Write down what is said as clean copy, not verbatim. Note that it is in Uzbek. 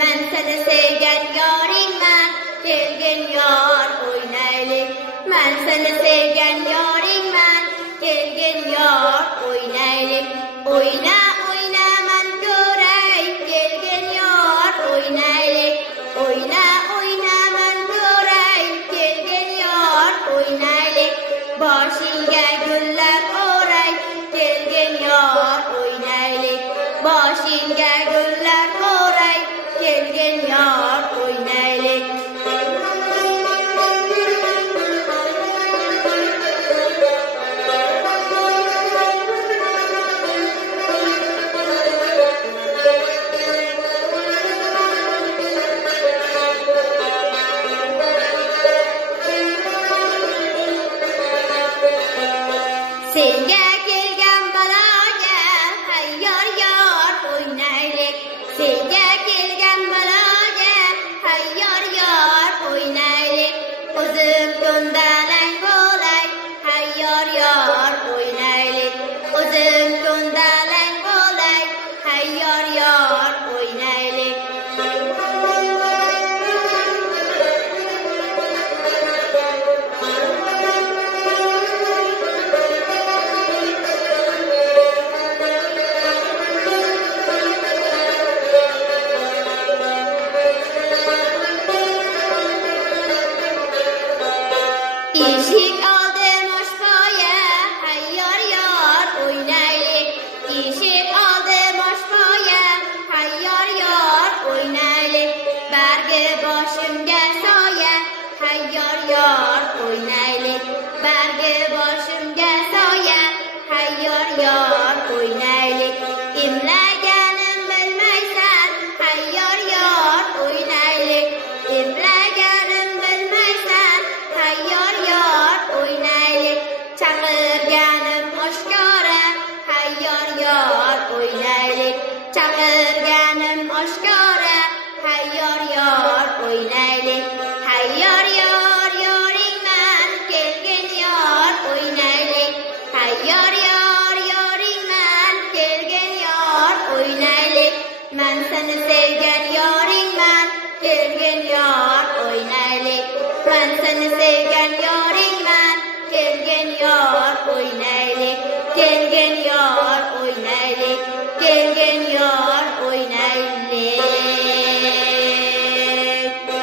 Men seni sevgen yoringman, kelgin yor o'ynaylik. Men seni sevgen yoringman, kelgin yor o'ynaylik. O'yna, o'yna men ko'ray, kelgin yor o'ynaylik. O'yna, o'yna men ko'ray, kelgin yor o'ynaylik. Boshingga gullar o'ray, kelgin yor o'ynaylik. Boshingga gullar o'ray, kelgin yor o'ynaylik. Senga kelgan baloga hayyor yor o'ynaylik. Senga kelgan baloga hayyor yor o'ynaylik. O'zim ko'ndalang bo'lay, hayyor yor o'ynaylik. O'zim ko'ndalang bo'lay, hayyor yor o'ynaylik. Eshik oldim oshpoya, hayyor yor o'ynaylik. Eshik oldim oshpoya, hayyor yor o'ynaylik. Bargi boshimga soya, hayyor yor o'ynaylik. Bargi boshimga soya, hayyor yor o'ynaylik. Imlaganim bilmaysan, hayyor yor o'ynaylik. Imlaganim bilmaysan, hayyor yor o'ynaylik. Chaqirganim oshkora, hayyor yor o'ynaylik. Chaqirganim oshkora, hayyor yor o'ynaylik. Hayyor yor yoringman, kelgin yor o'ynaylik. Hayyor yor yoringman, kelgin yor o'ynaylik. Men seni sevgan yoringman, kelgin yor o'ynaylik. Men seni sevgan yoringman, kelgin yor o'ynaylik. Kelgin yor o'ynaylik. Kelgin